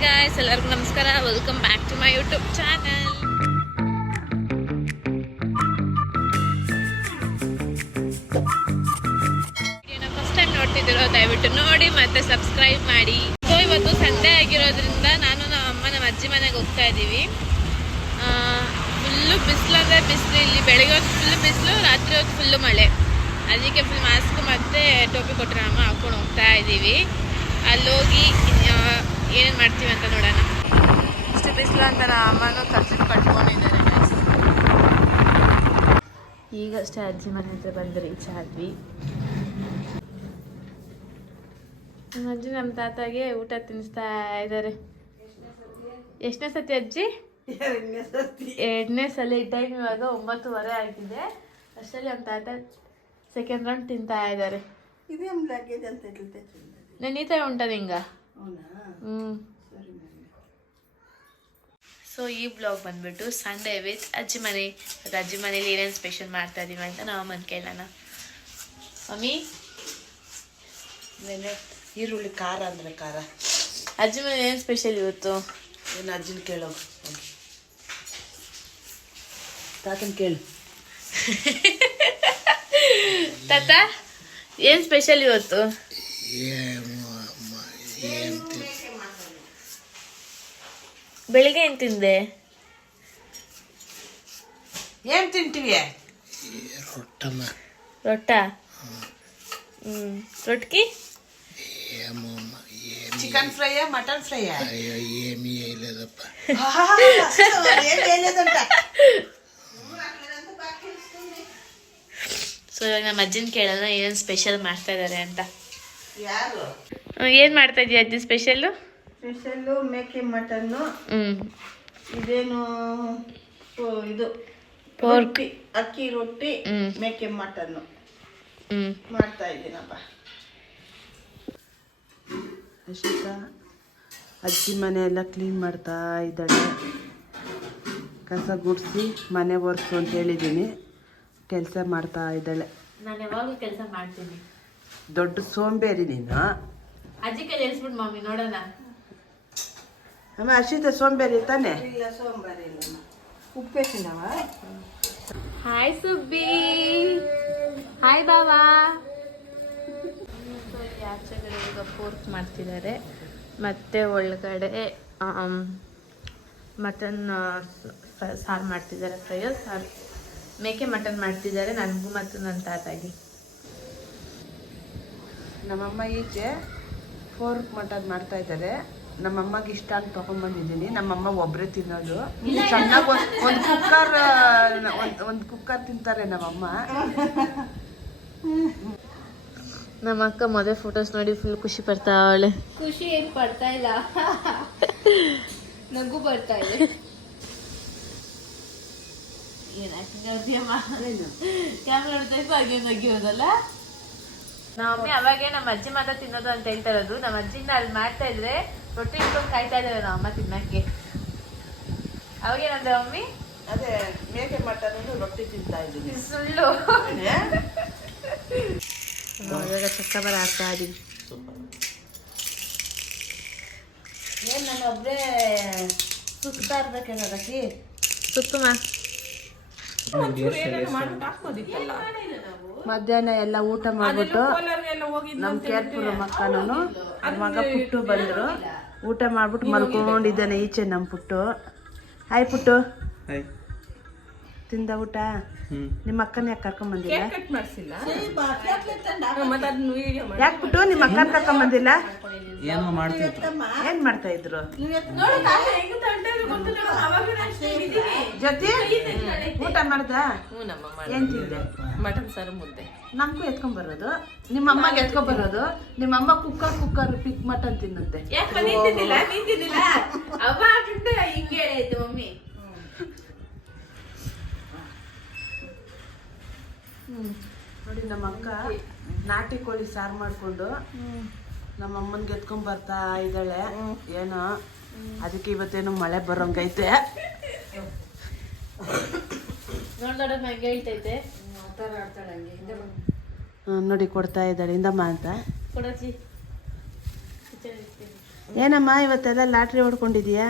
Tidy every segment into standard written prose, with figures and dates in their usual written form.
Hi guys, ಎಲ್ಲರಿಗೂ ನಮಸ್ಕಾರ. Welcome back to my YouTube channel. First time ನೋಡ್ತಿದ್ದೀರೋ ದಯವಿಟ್ಟು ನೋಡಿ ಮತ್ತೆ ಸಬ್ಸ್ಕ್ರೈಬ್ ಮಾಡಿ. ಸೊ ಇವತ್ತು ಸಂಡೇ ಆಗಿರೋದ್ರಿಂದ ನಾನು ನಮ್ಮ ಅಮ್ಮ ನಮ್ಮ ಅಜ್ಜಿ ಮನೆಗೆ ಹೋಗ್ತಾ ಇದ್ದೀವಿ. ಫುಲ್ಲು ಬಿಸಿಲು ಅಂದರೆ ಬಿಸಿಲು, ಇಲ್ಲಿ ಬೆಳಗ್ಗೆ ಹೊತ್ತು ಫುಲ್ಲು ಬಿಸಿಲು, ರಾತ್ರಿ ಹೊತ್ತು ಫುಲ್ಲು ಮಳೆ. ಅದಕ್ಕೆ ಫುಲ್ ಮಾಸ್ಕ್ ಮತ್ತು ಟೋಪಿ ಕೊಟ್ಟರೆ ಅಮ್ಮ ಹಾಕೊಂಡು ಹೋಗ್ತಾ ಇದ್ದೀವಿ. ಅಲ್ಲೋಗಿ ಏನೇನು ಮಾಡ್ತೀವಿ ಅಂತ ನೋಡೋಣ. ಇಷ್ಟು ಬಿಸಿಲು ಅಂತ ಅಮ್ಮನೂ ಕರ್ಚಿಪ್ ಕಟ್ಕೊಂಡಿದ್ದಾರೆ. ಈಗಷ್ಟೇ ಅಜ್ಜಿ ಮನೆ ಹತ್ರ ಬಂದು ರೀಚ್ ಆದ್ವಿ. ನಮ್ಮ ಅಜ್ಜಿ ನಮ್ಮ ತಾತಾಗೆ ಊಟ ತಿನ್ನಿಸ್ತಾ ಇದ್ದಾರೆ. ಎಷ್ಟನೇ ಸತಿ ಅಜ್ಜಿ? ಎರಡನೇ ಸಲ. ಈ ಟೈಮ್ ಇವಾಗ 9:30 ಆಗಿದೆ. ಅಷ್ಟರಲ್ಲಿ ನಮ್ಮ ತಾತ ಸೆಕೆಂಡ್ ರೌಂಡ್ ತಿಂತಾ ಇದ್ದಾರೆ. ನೆನೀತಾ ಉಂಟದ ಹಿಂಗ. ಸೊ ಈ ಬ್ಲಾಗ್ ಬಂದ್ಬಿಟ್ಟು ಸಂಡೇ ವಿತ್ ಅಜ್ಜಿ ಮನೆ. ಅಜ್ಜಿ ಮನೇಲಿ ಏನೇನು ಸ್ಪೆಷಲ್ ಮಾಡ್ತಾ ಇದೀವಿ ಅಂತ ನಾವು ಅಮ್ಮನ ಕೇಳೋಣ. ಮಮ್ಮಿ, ಈರುಳ್ಳಿ ಖಾರ ಅಂದರೆ ಖಾರ. ಅಜ್ಜಿ ಮನೆ ಏನು ಸ್ಪೆಷಲ್ ಇವತ್ತು? ಏನು ಅಜ್ಜಿನ ಕೇಳೋ, ತಾತನ ಕೇಳು. ತಾತ ಏನು ಸ್ಪೆಷಲ್ ಇವತ್ತು? ಬೆಳಿಗ್ಗೆ ಏನು ತಿಂದೆ? ಏನು ತಿಂತೀವಿ? ರೊಟ್ಟ. ರೊಟ್ಟಿ, ಚಿಕನ್ ಫ್ರೈಯಾ ಮಟನ್ ಫ್ರೈಯಾ? ಸೊ ಇವಾಗ ನಮ್ಮ ಅಜ್ಜಿನ ಕೇಳೋಣ ಏನೇನು ಸ್ಪೆಷಲ್ ಮಾಡ್ತಾ ಇದ್ದಾರೆ ಅಂತ. ಯಾರು ಏನು ಮಾಡ್ತಾ ಇದೀಯ ಅಜ್ಜಿ ಸ್ಪೆಷಲ್ಲು? ಸ್ಪೆಷಲ್ಲು ಮೇಕೆ ಮಟನ್ನು. ಇದೇನು ಇದು ಪೋರ್ಕ್, ಅಕ್ಕಿ ರೊಟ್ಟಿ, ಮೇಕೆ ಮಟನ್ನು ಮಾಡ್ತಾ ಇದ್ದೀನಪ್ಪ. ಅಶಿತಾ ಅಜ್ಜಿ ಮನೆಯೆಲ್ಲ ಕ್ಲೀನ್ ಮಾಡ್ತಾ ಇದ್ದಾಳೆ. ಕಸ ಗುಡಿಸಿ ಮನೆ ಒರೆಸು ಅಂತ ಹೇಳಿದ್ದೀನಿ. ಕೆಲಸ ಮಾಡ್ತಾ ಇದ್ದಾಳೆ. ನಾನು ಯಾವಾಗಲೂ ಕೆಲಸ ಮಾಡ್ತೀನಿ. ದೊಡ್ಡ ಸೋಂಬೇರಿ ನೀನು. ಅಜ್ಜಿ ಕೈ ಎಲ್ಸ್ಬಿಟ್ಟು ಮಮ್ಮಿ ನೋಡೋಣ. ಅಮ್ಮ ಅಶಿತಾ ಸೋಂಬೇರಿ ತಾನೆ? ಇಲ್ಲ, ಸೋಂಬೇರಿ ಇಲ್ಲ. ಉಪ್ಪೇ ತಿನ್ನವ. ಹಾಯ್ ಸುಬ್ಬಿ. ಹಾಯ್ ಬಾವಾ. ಆಚೆಗಡೆ ಈಗ ಪೋರ್ಕ್ ಮಾಡ್ತಿದ್ದಾರೆ, ಮತ್ತು ಒಳಗಡೆ ಮಟನ್ ಸಾರು ಮಾಡ್ತಿದ್ದಾರೆ. ಫ್ರೈಯೋ ಸಾರು, ಮೇಕೆ ಮಟನ್ ಮಾಡ್ತಿದ್ದಾರೆ ನನಗೂ ಮತ್ತು ನನ್ನ ತಾತಾಗಿ. ನಮ್ಮಮ್ಮ ಈಚೆ ಪೋರ್ಕ್ ಮಟನ್ ಮಾಡ್ತಾ ಇದ್ದಾರೆ. ನಮ್ಮಮ್ಮಗೆ ಇಷ್ಟ ಅಂತ ತೊಗೊಂಡ್ಬಂದಿದ್ದೀನಿ. ನಮ್ಮಮ್ಮ ಒಬ್ಬರೇ ತಿನ್ನೋದು. ಚೆನ್ನಾಗಿ ಒಂದು ಕುಕ್ಕರ್ ತಿಂತಾರೆ ನಮ್ಮಮ್ಮ. ನಮ್ಮ ಅಕ್ಕ ಮದುವೆ ಫೋಟೋಸ್ ನೋಡಿ ಫುಲ್ ಖುಷಿ ಪಡ್ತಾವಳೆ. ಖುಷಿ ಏನು ಪಡ್ತಾ ಇಲ್ಲ, ನಗು ಬರ್ತಾ ಇದೆ. ಕ್ಯಾಮ್ರಾ ಹಿಡ್ದಕ್ಕೂ ಹಾಗೆ ನಗಿಯೋದಲ್ಲ. ನಮ್ಮಮ್ಮಿ ಅವಾಗೆ ನಮ್ಮ ಅಜ್ಜಿ ಮಾತ್ರ ತಿನ್ನೋದು ಅಂತ ಹೇಳ್ತಾ ಇರೋದು. ನಮ್ಮ ಅಜ್ಜಿನ ಅಲ್ಲಿ ಮಾಡ್ತಾ ಇದ್ರೆ ರೊಟ್ಟಿ ಇಟ್ಕೊಂಡು ಕಾಯ್ತಾ ಇದ್ದಾರೆ ನಮ್ಮ ಅಮ್ಮ ತಿನ್ನಕ್ಕೆ. ಅವಾಗೇನಂದ್ರೆ ಮಮ್ಮಿ? ಅದೇ ಮೇಕೆ ಮಟನ್ ರೊಟ್ಟಿ ತಿಂತಾ ಇದ್ದೀನಿ. ಸುಳ್ಳು. ಇವಾಗ ಚಕ್ಕಬರ ಆಗ್ತಾ ಇದೀವಿ. ಏನು ನನ್ನೊಬ್ಬರೇ ಸುತ್ತಾ ಇರ್ಬೇಕೇನೋ ರಕಿ ಸುತ್ತುಮ. ಮಧ್ಯಾಹ್ನ ಎಲ್ಲ ಊಟ ಮಾಡ್ಬಿಟ್ಟು ನಮ್ಮ ಕೇರ್ಪುರ ಮಕ್ಕನೂ ಮಗ ಪುಟ್ಟು ಬಂದರು. ಊಟ ಮಾಡ್ಬಿಟ್ಟು ಮಲ್ಕೊಂಡಿದ್ದಾನೆ ಈಚೆ ನಮ್ಮ ಪುಟ್ಟು. ಹಾಯ್ ಪುಟ್ಟು, ತಿಂದ ಊಟ? ನಿಮ್ಮ ಅಕ್ಕನ ಯಾಕೆ ಕರ್ಕೊಂಬಂದಿಲ್ಲ? ಯಾಕೆ ಪುಟ್ಟು ನಿಮ್ಮ ಅಕ್ಕನ ಕರ್ಕೊಂಬಂದಿಲ್ಲ? ಏನ್ ಮಾಡ್ತಾ ಇದ್ರು ಜೊತೆ? ಊಟ ಮಾಡ್ದ? ಏನ್ ತಿಂದೆ? ಮಟನ್ ಸಾರು, ಮುದ್ದೆ. ನಮಗೂ ಎತ್ಕೊಂಡ್ಬರೋದು, ನಿಮ್ಮ ಅಮ್ಮಗೆ ಎತ್ಕೊಂಡ್ಬರೋದು. ನಿಮ್ಮ ಅಮ್ಮ ಕುಕ್ಕರ್ ಪಿಕ್ ಮಟನ್ ತಿನ್ನುತ್ತೆ. ನೋಡಿ ನಮ್ಮ ಅಕ್ಕ ನಾಟಿ ಕೋಳಿ ಸಾರು ಮಾಡ್ಕೊಂಡು ನಮ್ಮ ಅಮ್ಮನ್ಗೆ ಎತ್ಕೊಂಡ್ ಬರ್ತಾ ಇದ್ದಾಳೆ. ಏನೋ ಅದಕ್ಕೆ ಇವತ್ತೇನೋ ಮಳೆ ಬರೋಂಗೈತೆ. ನೋಡಿ ಕೊಡ್ತಾ ಇದ್ದಾಳೆ ಇಂದಮ್ಮ ಅಂತ. ಏನಮ್ಮ ಇವತ್ತೆಲ್ಲ ಲಾಟ್ರಿ ಹೊಡ್ಕೊಂಡಿದೀಯಾ?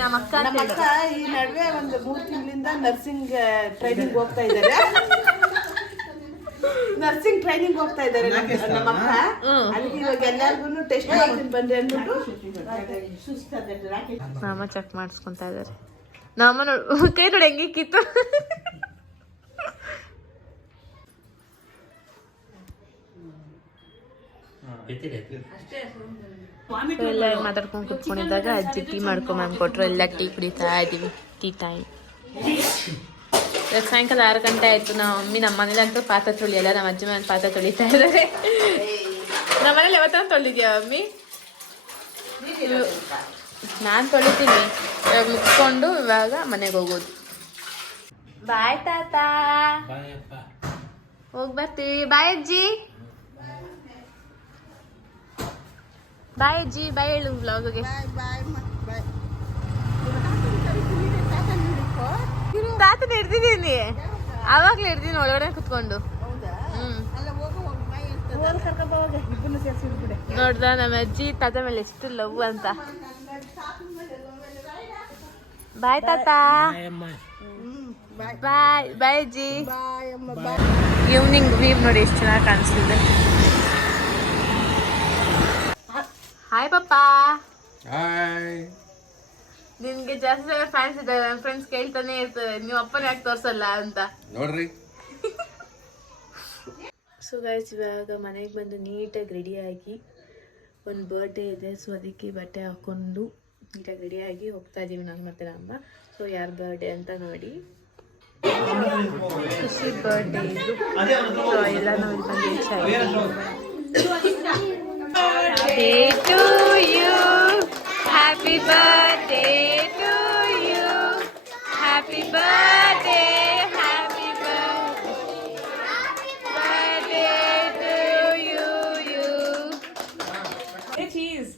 ನಮ್ಮ ಅಕ್ಕ ಅಂತ ನಮ್ಮ ಅಕ್ಕ ಈ ನಡುವೆ ಒಂದು 3 ತಿಂಗಳಿಂದ ನರ್ಸಿಂಗ್ ಟ್ರೈನಿಂಗ್ ಹೋಗ್ತಾ ಇದ್ದಾರೆ. ನರ್ಸಿಂಗ್ ಟ್ರೈನಿಂಗ್ ಹೋಗ್ತಾ ಇದ್ದಾರೆ ನಮ್ಮ ಅಕ್ಕ. ಅಲ್ಲಿಗೆ ಇವಾಗ ಎಲ್ಲರಿಗೂ ಟೆಸ್ಟ್ ಮಾಡ್ತೀನಿ ಬಂದ್ರೆ ಅಂದ್ಬಿಟ್ಟು ಮಾಮ ಚೆಕ್ ಮಾಡಿಸ್ಕೊಂತ ಇದ್ದಾರೆ. ನಮ್ಮ ಕೈ ನೋಡಿ ಹೆಂಗಿಕ್ಕಿತ್ತು. ಎಲ್ಲ ಮಾತಾಡ್ಕೊಂಡು ಕುತ್ಕೊಂಡಿದ್ದಾಗ ಅಜ್ಜಿ ಟೀ ಮಾಡ್ಕೊಂಡ್ ಮ್ಯಾಮ್ ಕೊಟ್ರು. ಎಲ್ಲ ಟೀ ಕುಡಿತಾ ಇದ್ದೀವಿ. Tea time. ಸಾಯಂಕಾಲ 6 ಗಂಟೆ ಆಯ್ತು. ನಮ್ಮ ಮಮ್ಮಿ ನಮ್ಮ ಮನೇಲಿ ಅಂತೂ ಪಾತ್ರೆ ತೊಳಿಯಲ್ಲ, ನಮ್ಮ ಅಜ್ಜಿ ಮನೆ ಪಾತ್ರೆ ತೊಳಿತಾ ಇದ್ದಾರೆ. ನಮ್ಮ ಮನೇಲಿ ಯಾವತ್ತ ತೊಳಿದ್ಯಾ ಮಮ್ಮಿ? ನಾನು ತೊಳಿತೀನಿ. ಇವಾಗ ಮುಗಿಸ್ಕೊಂಡು ಇವಾಗ ಮನೆಗೆ ಹೋಗೋದು. ಬಾಯ್ ತಾತ, ಹೋಗಿ ಬರ್ತೀವಿ. ಬಾಯ್ ಅಜ್ಜಿ. ಬಾಯ್ ಅಜ್ಜಿ, ಬಾಯ್ ಹೇಳು ವ್ಲಾಗ್ಗೆ. ತಾತನ ಹಿಡ್ದಿದ್ದೀನಿ, ಆವಾಗ್ಲೇ ಹಿಡ್ದೀನಿ ಒಳಗಡೆ ಕುತ್ಕೊಂಡು. ನೋಡ್ದ ನಮ್ಮ ಅಜ್ಜಿ ತಾತ ಮೇಲೆ ಎಷ್ಟು ಲವ್ ಅಂತ. ಬಾಯ್ ತಾತ. ಬಾಯ್ ಬಾಯ್ ಅಜ್ಜಿ. ಈವ್ನಿಂಗ್ ವ್ಯೂ ನೋಡಿ ಎಷ್ಟು ಚೆನ್ನಾಗಿ ಕಾಣಿಸ್ತಿದೆ. ಹಾಯ್ ಪಪ್ಪಾ. ಹಾಯ್. ನಿನ್ಗೆ ಜಾಸ್ತಿ ಜನ ಫ್ಯಾನ್ಸ್ ಇದ್ದಾರೆ. ನನ್ನ ಫ್ರೆಂಡ್ಸ್ ಕೇಳ್ತಾನೆ ಇರ್ತಾರೆ, ನೀವು ಅಪ್ಪನ ಯಾಕೆ ತೋರ್ಸಲ್ಲ ಅಂತ. ನೋಡ್ರಿ. ಸೊ ಗೈಸ್, ಇವಾಗ ಮನೆಗೆ ಬಂದು ನೀಟಾಗಿ ರೆಡಿಯಾಗಿ, ಒಂದು ಬರ್ಡೇ ಇದೆ, ಸೊ ಅದಕ್ಕೆ ಬಟ್ಟೆ ಹಾಕ್ಕೊಂಡು ನೀಟಾಗಿ ರೆಡಿಯಾಗಿ ಹೋಗ್ತಾ ಇದ್ದೀವಿ ನಾನು ಮತ್ತೆ ನಮ್ಮ. ಸೊ ಯಾರ ಬರ್ಡೇ ಅಂತ ನೋಡಿ. ಖುಷಿ ಬರ್ಡೇ ಇದು. ಸೊ ಎಲ್ಲ ನಾವು ಬಂದು birthday to you, happy birthday to you, happy birthday, happy birthday to you, cheese.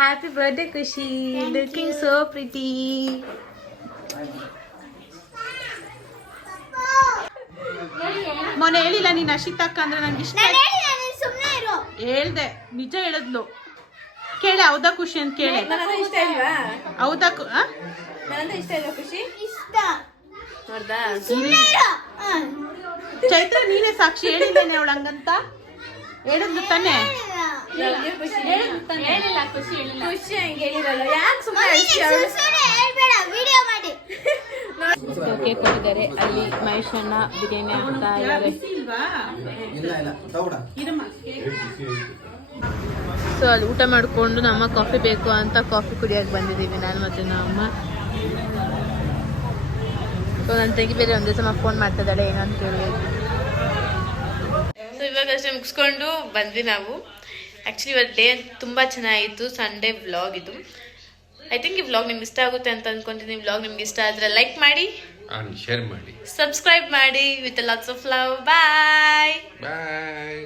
Happy birthday Kushi, looking so pretty. ಮೊನ್ನೆ ಹೇಳಿಲ್ಲ ನೀನು ಅಶಿತಕ್ಕ ಅಂದ್ರೆ ನಂಗೆ ಇಷ್ಟ. ಹೇಳ್ದೆ, ನಿಜ ಹೇಳಿದ್ಲು. ಕೇಳಿ ಹೌದಾ ಖುಷಿ ಅಂತ ಕೇಳಿ. ಇಷ್ಟ ಇಲ್ವಾ? ಹೌದಾ ನನ್ನಂದ್ರೆ ಇಷ್ಟ ಇಲ್ವಾ ಖುಷಿ? ನೋಡ್ದಾ? ಚೈತ್ರ ನೀನೇ ಸಾಕ್ಷಿ, ಹೇಳಿದ್ದೇನೆ ಅವಳು ಹಂಗಂತ. ಹೇಳಿದ್ಲು ತಾನೆ? ಹೇಳಿಲ್ಲ ಖುಷಿ, ಖುಷಿ ಹಂಗೆ ಹೇಳಿರಲ್ಲ. ಯಾಕೆ ಸುಮ್ಮನೆ ಕೇಕ್ ಕೊಟ್ಟಿದ್ದಾರೆ. ಅಲ್ಲಿ ಮಹೇಶಣ್ಣ ಬಿರಿಯಾನಿ ಹಾಕ್ತಾ ಇದ್ದಾರೆ. ಸೊ ಅಲ್ಲಿ ಊಟ ಮಾಡಿಕೊಂಡು ನಮ್ಮ ಕಾಫಿ ಬೇಕು ಅಂತ ಕಾಫಿ ಕುಡಿಯೋಕೆ ಬಂದಿದ್ದೀವಿ ನಾನು ಮತ್ತು ನಮ್ಮ. ಸೊ ನನ್ನ ತೆಗಿ ಬೇರೆ ಒಂದೇ ಸಮ ಫೋನ್ ಮಾಡ್ತಾ ಇದ್ದಾಳೆ ಏನಂತ ಕೇಳಬೇಕು. ಸೊ ಇವಾಗ ಅಷ್ಟೇ ಮುಗಿಸ್ಕೊಂಡು ಬಂದ್ವಿ ನಾವು. ಆ್ಯಕ್ಚುಲಿ ಇವತ್ತು ಡೇ ತುಂಬ ಚೆನ್ನಾಗಿತ್ತು. ಸಂಡೇ ವ್ಲಾಗ್ ಇದು. ಐ ಥಿಂಕ್ ಈ ವ್ಲಾಗ್ ನಿಮ್ಗೆ ಇಷ್ಟ ಆಗುತ್ತೆ ಅಂತ ಅಂದ್ಕೊಂತೀನಿ. ವ್ಲಾಗ್ ನಿಮ್ಗೆ ಇಷ್ಟ ಆದರೆ ಲೈಕ್ ಮಾಡಿ, ಶೇರ್ ಮಾಡಿ, ಸಬ್ಸ್ಕ್ರೈಬ್ ಮಾಡಿ. With lots of love. Bye bye.